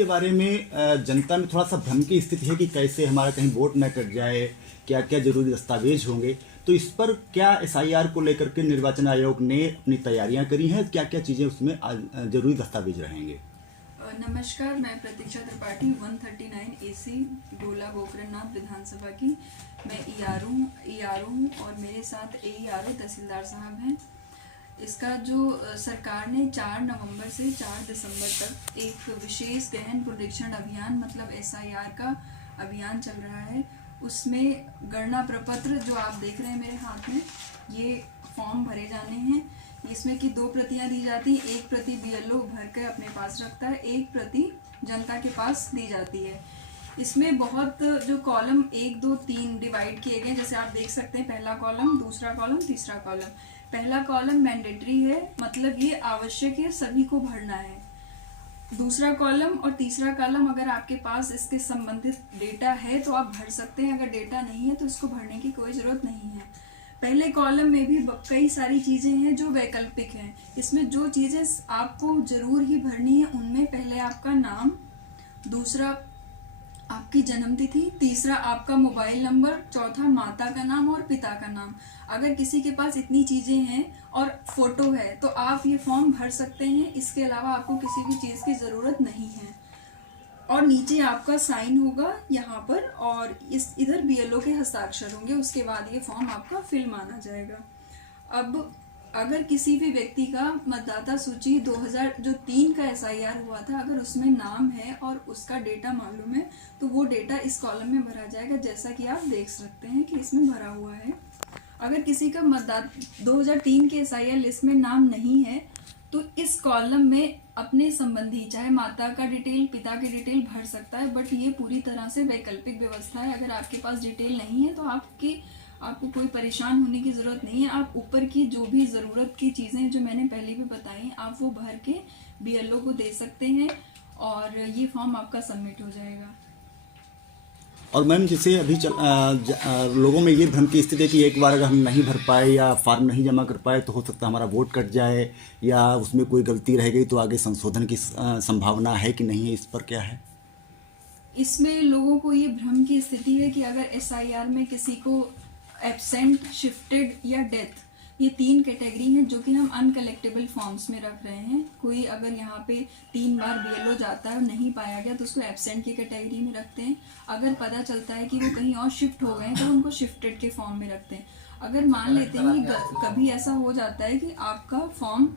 इसके बारे में जनता में थोड़ा सा भ्रम की स्थिति है कि कैसे हमारा कहीं वोट न कट जाए, क्या क्या जरूरी दस्तावेज होंगे। तो इस पर क्या एसआईआर को लेकर के निर्वाचन आयोग ने अपनी तैयारियां करी हैं, क्या क्या चीज़ें उसमें जरूरी दस्तावेज रहेंगे? नमस्कार, मैं प्रतीक्षा त्रिपाठी 139 AC डोला गोकरणनाथ विधानसभा की मैं ईआरओ हूँ और मेरे साथ AERO तहसीलदार साहब हैं। इसका जो सरकार ने 4 नवंबर से 4 दिसंबर तक एक विशेष गहन पुनरीक्षण अभियान मतलब SIR का अभियान चल रहा है। उसमें गणना प्रपत्र जो आप देख रहे हैं मेरे हाथ में, ये फॉर्म भरे जाने हैं। इसमें की 2 प्रतियां दी जाती हैं, एक प्रति BLO भर के अपने पास रखता है, एक प्रति जनता के पास दी जाती है। इसमें बहुत जो कॉलम 1, 2, 3 डिवाइड किए गए, जैसे आप देख सकते हैं, पहला कॉलम, दूसरा कॉलम, तीसरा कॉलम। पहला कॉलम मैंडेटरी है, मतलब ये आवश्यक है, सभी को भरना है। दूसरा कॉलम और तीसरा कॉलम अगर आपके पास इसके संबंधित डेटा है तो आप भर सकते हैं, अगर डेटा नहीं है तो इसको भरने की कोई ज़रूरत नहीं है। पहले कॉलम में भी कई सारी चीज़ें हैं जो वैकल्पिक हैं। इसमें जो चीज़ें आपको ज़रूर ही भरनी है उनमें पहले आपका नाम, दूसरा आपकी जन्मतिथि, तीसरा आपका मोबाइल नंबर, चौथा माता का नाम और पिता का नाम। अगर किसी के पास इतनी चीज़ें हैं और फोटो है तो आप ये फॉर्म भर सकते हैं। इसके अलावा आपको किसी भी चीज़ की ज़रूरत नहीं है। और नीचे आपका साइन होगा यहाँ पर और इधर BLO के हस्ताक्षर होंगे। उसके बाद ये फॉर्म आपका फिल माना जाएगा। अब अगर किसी भी व्यक्ति का मतदाता सूची 2003 का SIR हुआ था, अगर उसमें नाम है और उसका डेटा मालूम है तो वो डेटा इस कॉलम में भरा जाएगा, जैसा कि आप देख सकते हैं कि इसमें भरा हुआ है। अगर किसी का मतदाता 2003 के SIR लिस्ट में नाम नहीं है तो इस कॉलम में अपने संबंधी, चाहे माता का डिटेल, पिता के डिटेल भर सकता है, बट ये पूरी तरह से वैकल्पिक व्यवस्था है। अगर आपके पास डिटेल नहीं है तो आपको कोई परेशान होने की ज़रूरत नहीं है। आप ऊपर की जो भी ज़रूरत की चीज़ें जो मैंने पहले भी बताई, आप वो भर के BLO को दे सकते हैं और ये फॉर्म आपका सबमिट हो जाएगा। और मैम, जैसे अभी लोगों में ये भ्रम की स्थिति है कि एक बार अगर हम नहीं भर पाए या फॉर्म नहीं जमा कर पाए तो हो सकता है हमारा वोट कट जाए या उसमें कोई गलती रह गई तो आगे संशोधन की संभावना है कि नहीं है, इस पर क्या है? इसमें लोगों को ये भ्रम की स्थिति है कि अगर SIR में किसी को एब्सेंट, शिफ्टेड या डेथ, ये 3 कैटेगरी हैं जो कि हम अनकलेक्टेबल फॉर्म्स में रख रहे हैं। कोई अगर यहाँ पे 3 बार BLO जाता है और नहीं पाया गया तो उसको एब्सेंट की कैटेगरी में रखते हैं। अगर पता चलता है कि वो कहीं और शिफ्ट हो गए हैं तो उनको शिफ्टेड के फॉर्म में रखते हैं। अगर मान लेते हैं कि कभी ऐसा हो जाता है कि आपका फॉर्म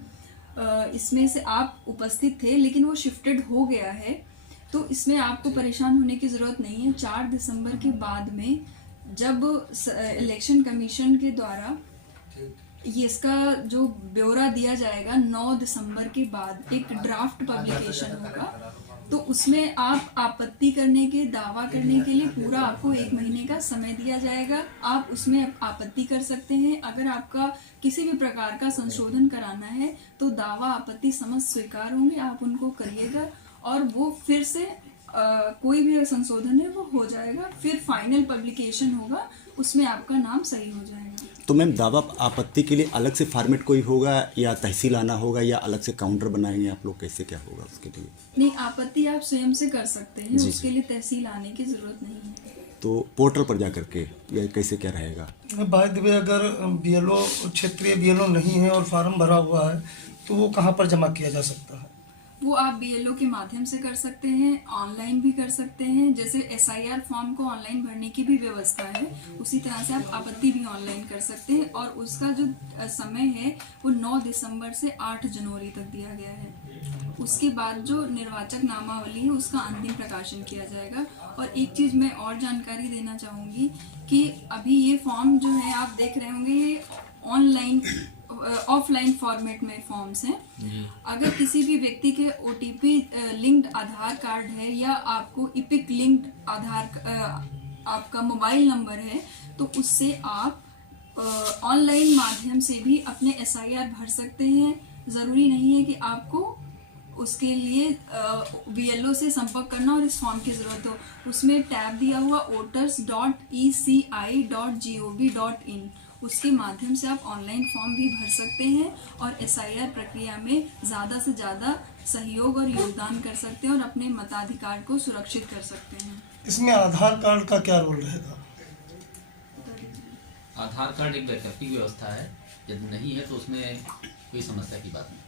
इसमें से आप उपस्थित थे लेकिन वो शिफ्टेड हो गया है, तो इसमें आपको परेशान होने की ज़रूरत नहीं है। 4 दिसंबर के बाद में जब इलेक्शन कमीशन के द्वारा ये इसका जो ब्यौरा दिया जाएगा, 9 दिसंबर के बाद एक ड्राफ्ट पब्लिकेशन होगा, तो उसमें आप आपत्ति करने के, दावा करने के लिए पूरा आपको 1 महीने का समय दिया जाएगा। आप उसमें आपत्ति कर सकते हैं। अगर आपका किसी भी प्रकार का संशोधन कराना है तो दावा, आपत्ति समस्त स्वीकार होंगे, आप उनको करिएगा और वो फिर से कोई भी संशोधन है वो हो जाएगा। फिर फाइनल पब्लिकेशन होगा, उसमें आपका नाम सही हो जाएगा। तो मैम, दावा आपत्ति के लिए अलग से फॉर्मेट कोई होगा या तहसील आना होगा या अलग से काउंटर बनाएंगे आप लोग, कैसे क्या होगा उसके लिए? नहीं, आपत्ति आप स्वयं से कर सकते हैं, उसके लिए तहसील आने की जरूरत नहीं है। तो पोर्टल पर जा करके या कैसे क्या रहेगा? बाय द वे, अगर BLO क्षेत्रीय BLO नहीं है और फार्म भरा हुआ है तो वो कहाँ पर जमा किया जा सकता है? वो आप BLO के माध्यम से कर सकते हैं, ऑनलाइन भी कर सकते हैं। जैसे SIR फॉर्म को ऑनलाइन भरने की भी व्यवस्था है, उसी तरह से आप आपत्ति भी ऑनलाइन कर सकते हैं। और उसका जो समय है वो 9 दिसंबर से 8 जनवरी तक दिया गया है। उसके बाद जो निर्वाचक नामावली है उसका अंतिम प्रकाशन किया जाएगा। और एक चीज़ मैं और जानकारी देना चाहूँगी कि अभी ये फॉर्म जो है आप देख रहे होंगे, ये ऑनलाइन ऑफलाइन फॉर्मेट में फॉर्म्स हैं। अगर किसी भी व्यक्ति के OTP लिंक्ड आधार कार्ड है या आपको EPIC लिंक्ड आपका मोबाइल नंबर है तो उससे आप ऑनलाइन माध्यम से भी अपने SIR भर सकते हैं। ज़रूरी नहीं है कि आपको उसके लिए BLO से संपर्क करना और इस फॉर्म की ज़रूरत हो। उसमें टैब दिया हुआ voters.eci.gov.in, उसके माध्यम से आप ऑनलाइन फॉर्म भी भर सकते हैं और SIR प्रक्रिया में ज़्यादा से ज़्यादा सहयोग और योगदान कर सकते हैं और अपने मताधिकार को सुरक्षित कर सकते हैं। इसमें आधार कार्ड का क्या रोल रहेगा? आधार कार्ड एक वैकल्पिक व्यवस्था है, यदि नहीं है तो उसमें कोई समस्या की बात नहीं।